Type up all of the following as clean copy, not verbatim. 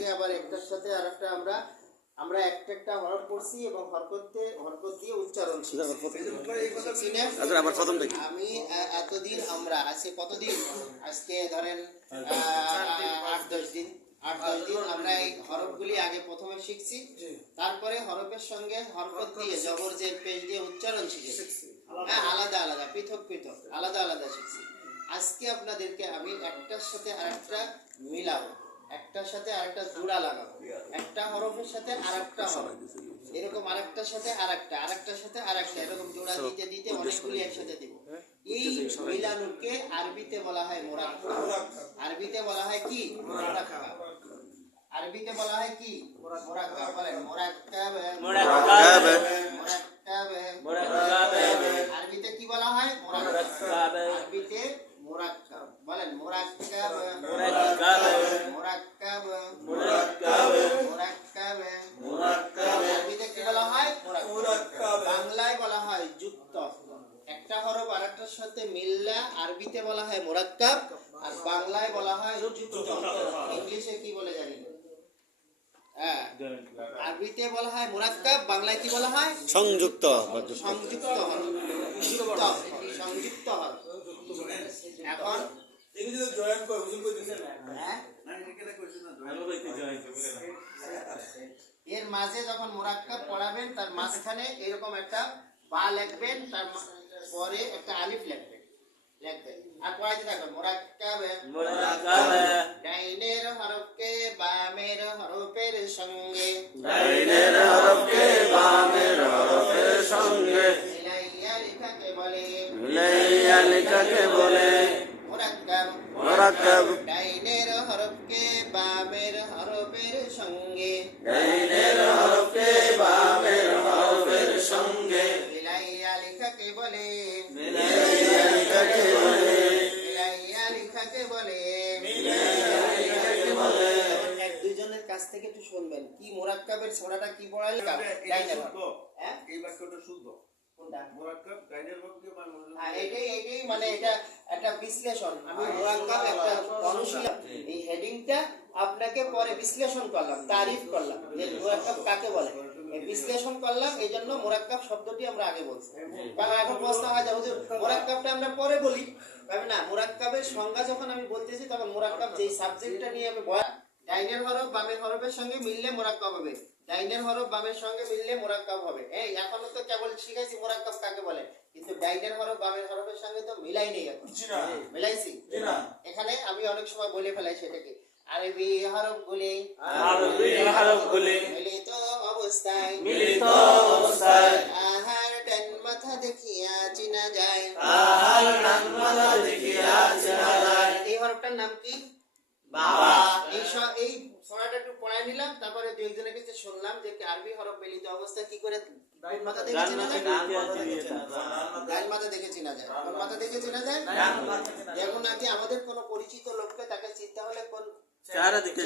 সঙ্গে আবার একটার সাথে আরেকটা আমরা একটা হরফ পড়ছি এবং হরকত দিয়ে উচ্চারণ শিখছি না। আবার প্রথম থেকে আমি এতদিন আমরা আজকে কতদিন, আজকে ধরেন 8-10 দিন আমরা এই হরফগুলি আগে প্রথমে শিখছি, তারপরে হরফের সঙ্গে হরকত দিয়ে জবর জের পেশ দিয়ে উচ্চারণ শিখেছি। হ্যাঁ, আলাদা আলাদা পৃথক আলাদা শিখছি। আজকে আপনাদেরকে আমি একটার সাথে আরেকটা মিলাবো, একটার সাথে আরেকটা জোড়া লাগাবো, একটা হরফের সাথে আরেকটা হরফ, এরকম আরেকটার সাথে আরেকটার সাথে আরেকটা, এরকম জোড়া দিতে দিতে অনেকগুলি একসাথে দিব। এই মিলানোকে আরবিতে বলা হয় মুরাক্কাব। আরবিতে বলা হয় কি? মুরাক্কাব। আরবিতে বলা হয় কি? মুরাক্কাব। বলেন মুরাক্কাব। মুরাক্কাব মুরাক্কাব। আরবিতে কি বলা হয়? মুরাক্কাব। আরবিতে মুরাক্কাব। বলেন মুরাক্কাব। মুরাক্কাব মুরাক্কাব। মুরাক্কাব মুরাক্কাব। মুরাক্কাব আরবিতে কি বলা হয়? মুরাক্কাব। বাংলায় বলা হয় যুক্ত। একটা হরফ আরেকটার সাথে মিললে আরবিতে বলা হয় মুরাক্কাব, আর বাংলায় বলা হয় যুক্ত। ইংলিশে কি বলে জানি না। হ্যাঁ, আরবিতে বলা হয় মুরাক্কাব, বাংলায় কি বলা হয়? সংযুক্ত সংযুক্ত হরফ। সংযুক্ত হরফ। এখন জয়েন করে বুঝুন করে দিছেন হ্যাঁ, এর মাঝে যখন মুরাক্কাব পড়াবেন তার মাঝখানে এরকম একটা বা লিখবেন, তার পরে একটা আলিফ লিখবেন আর পড়াইতে থাকবেন মুরাক্কাব। ডাইনের হরফকে বামের হরফের সঙ্গে, ডাইনের হরফকে বামের হরফের সঙ্গে মিলাইয়া লেখাকে বলে, মিলাইয়া লেখাকে বলে মুরাক্কাব। মুরাক্কাব ডাইনের হরফকে বামের হরফের সঙ্গে, ডাইনের হরফকে বামের হরফের সঙ্গে মিলাইয়া লেখাকে বলে, মিলাইয়া লেখাকে বলে মিলাইয়া লেখাকে বলে। এক দুইজনের কাছ থেকে একটু শুনবেন কি মুরাক্কাবের ছড়াটা কি পড়ালে ডাইনের হরফ। হ্যাঁ, এই বাক্যটা শুদ্ধ। কোনটা? মুরাক্কাব ডাইনের বাক্য হ্যাঁ, এটাই মানে এটা একটা বিশ্লেষণ। আমি মুরাক্কাব একটা অনুশীলন, এই হেডিংটা আপনাকে পরে বিশ্লেষণ করলাম, তারিফ করলাম যে মুরাক্কাব কাকে বলে, এই বিশ্লেষণ করলাম। এই জন্য মুরাক্কাব শব্দটি আমরা আগে বলছি। কারণ এখন প্রশ্ন হয় যে হুজুর মুরাক্কাবটা আমরা পরে বলি, ভাবে না, মুরাক্কাবের সংজ্ঞা যখন আমি বলতেছি তখন মুরাক্কাব যেই সাবজেক্টটা নিয়ে আমি ডাইনের হরফ বামের হরফের সঙ্গে মিললে মুরাক্কাব হবে, ডাইনের হরফ বামের সঙ্গে মিললে মুরাক্কাব হবে। এই এখনো তো কেবল শিখাইছি মুরাক্কাব কাকে বলে, কিন্তু ডাইনের হরফ বামের হরফের সঙ্গে তো মিলাই নেই এখন। মিলাইছি? এখানে আমি অনেক সময় বলে ফেলাই সেটাকে, আরবি হরফগুলি মিলিত অবস্থায় আহার ডান মাথা দেখিয়া চিনা যায়। এই হরফটার নাম কি? এই ছড়াটা একটু পড়াই নিলাম, তারপরে দুই একজনের কাছে শুনলাম যে আরবি হরফ মিলিত অবস্থায় কি করে মাথা দেখে চেনা যায়? ডান মাথা দেখে চেনা যায়। কোন মাথা দেখে চেনা যায়? যেমন আগে আমাদের কোন পরিচিত লোককে তাকে চিনতে হলে কোন চেহারা দেখে,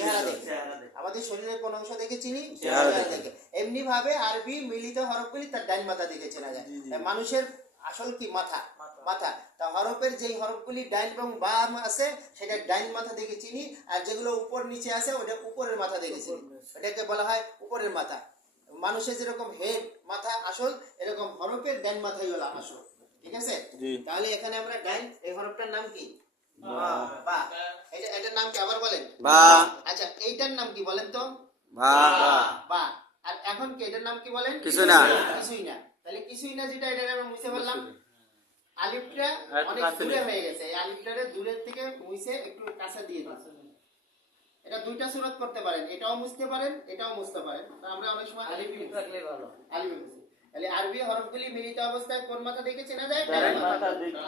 আমাদের শরীরের কোন অংশ দেখে চিনি? চেহারা দেখে। এমনি ভাবে আরবি মিলিত হরফগুলি তার ডান মাথা দেখে চেনা যায়। মানুষের আসল কি? মাথা। তা হরফের যেই হরফগুলি ডাইন এবং বাম আছে সেটা ডাইন মাথা দেখে চিনি, আর যেগুলো উপর নিচে আছে ওটা উপরের মাথা দেখে চিনি, এটাকে বলা হয় উপরের মাথা। মানুষের যেরকম হেড মাথা আসল, এরকম হরফের ডাইন মাথাই হলো আসল। ঠিক আছে? তাহলে এখানে আমরা ডাইন, এই হরফটার নাম কি? বা। এটার নাম কি আবার বলেন? বা। আচ্ছা, এইটার নাম কি বলেন তো? বা। আর এখন কি এটার নাম কি বলেন? কিছুই না। তাহলে কিছুই না যেটা, এটা আমরা মুছে ফেললাম। আলিফটা অনেক দূরে হয়ে গেছে, এই আলিফটারে দূরের থেকে মুছে একটু কাছে দিয়ে দিন। এটা দুইটা সূরত করতে পারেন, এটাও মুছতে পারেন, এটাও মুছতে পারেন। আমরা অনেক সময় আলিফ রাখলে ভালো, আলিফ মুছি। তাহলে আরবি হরফগুলি মিলিত অবস্থায় কোন মাথা দেখে চেনা যায়?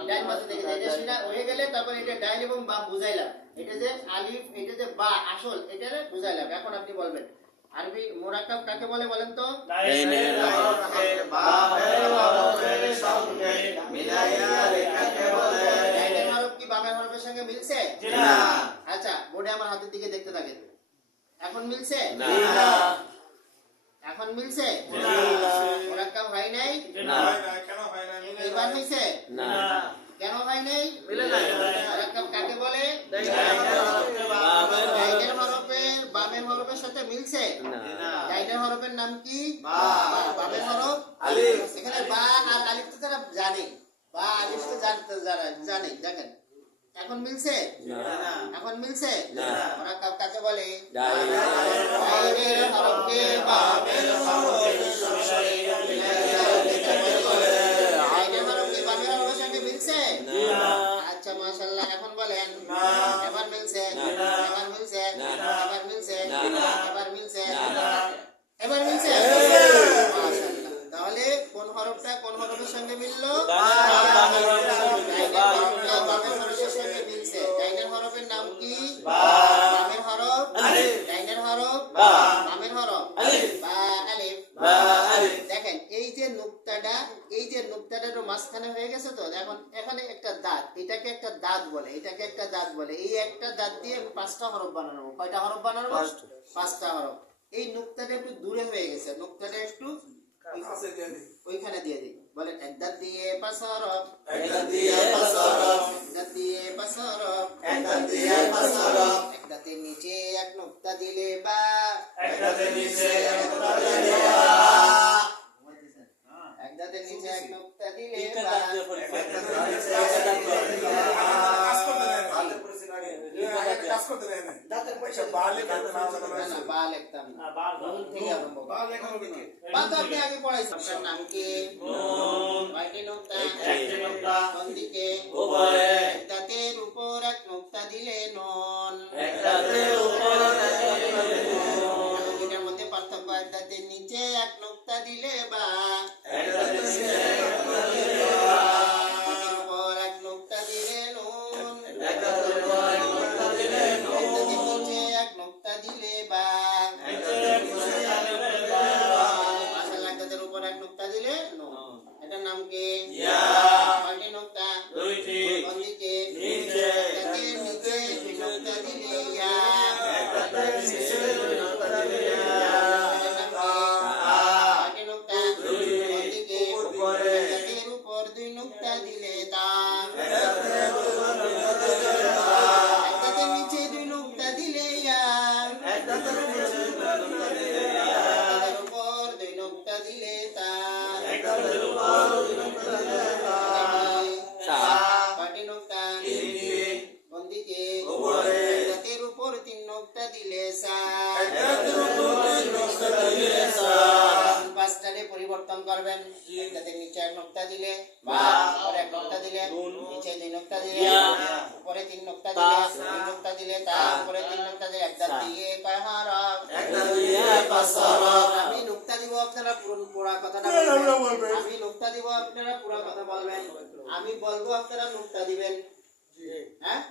ডাইন মাথা দেখে। এটা চেনা হয়ে গেলে তারপর এটা ডাইন এবং বা বুঝাইলাম, এটা যে আলিফ, এটা যে বা আসল, এটারে বুঝাইলাম। এখন আপনি বলবেন আরবি মুরাক্কাব কাকে বলে বলেন তো? ডাইনের হরফকে বামের হরফের সঙ্গে মিলাইয়া লেখাকে বলে। ডাইনের হরফ কি বামের হরফের সঙ্গে মিলছে? না। আচ্ছা, বোর্ডে আমার হাতের দিকে দেখতে থাকেন। এখন মিলছে? না। এখন মিলছে? না। মুরাক্কাব হয় নাই? না। কেন হয় না? এবার হইছে? না। কেন হয় নাই? মিলে নাই। মুরাক্কাব কাকে বলে? ডাইনের হরফকে বামের ডাইনের হরফের বামের হরফের মিলছে? না। গাইনের হরফের নাম কি? বা। বামের হরফ আলিফ। এখানে বা আর আলিফ তো তারা জানে, বা আলিফ তো জানে। দেখেন এখন মিলছে? না। এখন মিলছে? না। ওরা কাকে বলে? গাইনের গাইনের হরফকে বামের হরফের সঙ্গে মিলাইয়া লেখাকে বলে। গাইনের হরফকে বামের হরফের সঙ্গে মিলছে? আচ্ছা মাশাআল্লাহ। এখন বলেন এবার মিলছে? এবার মিলছে? এবার মিলছে? এবার মিলছে? এবার মিলছে? মাশাআল্লাহ। তাহলে কোন হরফটা কোন হরফের সঙ্গে মিললো? গাইনের হরফটা বামের হরফের সঙ্গে মিলছে। গাইনের হরফের নাম কি? বামের হরফ গাইনের হরফ বামের হরফ বা আলিফ। দেখেন এই যে নুক্তাটা একটু মাঝখানে হয়ে গেছে তো। এখন এখানে একটা দাঁত, এটাকে একটা দাঁত বলে, এটাকে একটা দাঁত বলে। এই একটা দাঁত দিয়ে আমি 5টা হরফ বানানো। কয়টা হরফ বানানো? 5টা হরফ। এই নুক্তাটা একটু দূরে হয়ে গেছে, নুক্তাটা একটু ওইখানে দিয়ে দিই। বলেন এক দাঁত দিয়ে 5 হরফ, এক দাঁত দিয়ে 5 হরফ, এক দাঁতের নিচে এক নুক্তা দিলে বা, এক দাঁতের নিচে এক নুক্তা দিলে বা, না, বা লিখতাম না। নুন থেকে আরম্ভ করো। বা তো আপনি আগে পড়াইছেন। আপনার নাম কি? কয়টি নুক্তা? কোন দিকে? এক দাঁতের উপর এক নুক্তা দিলে নুন। এটার মধ্যে পার্থক্য, এক দাঁতের নিচে এক নুক্তা দিলে বা, এক দাঁতের উপর এক নুক্তা দিলে নুন। এক দাঁতের নিচে এক নুক্তা দিলে বা, মাশাআল্লাহ। এক দাঁতের উপর এক নুক্তা দিলে নুন। এটার নাম কি? কয়টি নুক্তা? কোন দিকে? এক দাঁতের নিচে দুই নুক্তা দিলে ইয়া। এটার নাম কি? কয়টি নুক্তা? কোন দিকে? এক দাঁতের উপর দুই নুক্তা দিলে তা। এক দাঁতের নিচে দুই নুক্তা দিলে ইয়া। এক দাঁতের উপর দুই নুক্তা দিলে তা। কয়টি নুক্তা? কোন দিকে? এক দাঁতের উপর 3 নুক্তা দিলে সা। 5টারে পরিবর্তন করবেন। এক দাঁতের নিচে এক নুক্তা দিলে বা, উপরে এক নুক্তা দিলে, নিচে 2 নুক্তা দিলে, উপরে 3 নুক্তা দিলে, 2 নুক্তা দিলে, তার উপরে 3 নুক্তা দিলে। এক দাঁত দিয়ে কয় হরফ? আমি নুক্তা দিব, আপনারা পুরো কথাটা বলবেন। আমি নুক্তা দিব, আপনারা পুরো কথা বলবেন। আমি বলবো, আপনারা নুক্তা দিবেন। হ্যাঁ,